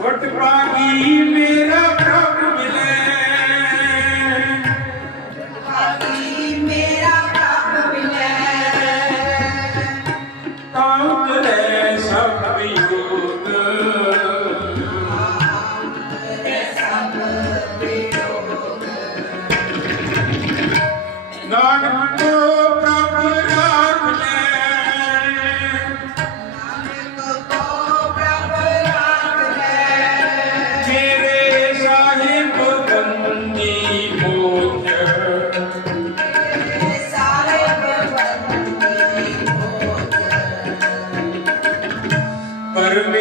ਵਟ ਪਾਗੀ ਮੇਰਾ ਪ੍ਰਭ ਮਿਲੇ। ਪਾਗੀ ਮੇਰਾ ਪ੍ਰਭ ਮਿਲੇ। ਤਾਂ ਤੇਰੇ ਸਭ ਵਿਗੋਤ ਨਾਨਕ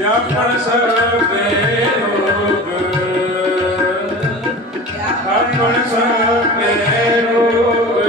ਵਿਆਪਣ ਸਰਬੇ ਰੋਗ। ਵਿਆਪਣ ਸਰਬੇ ਰੋਗ।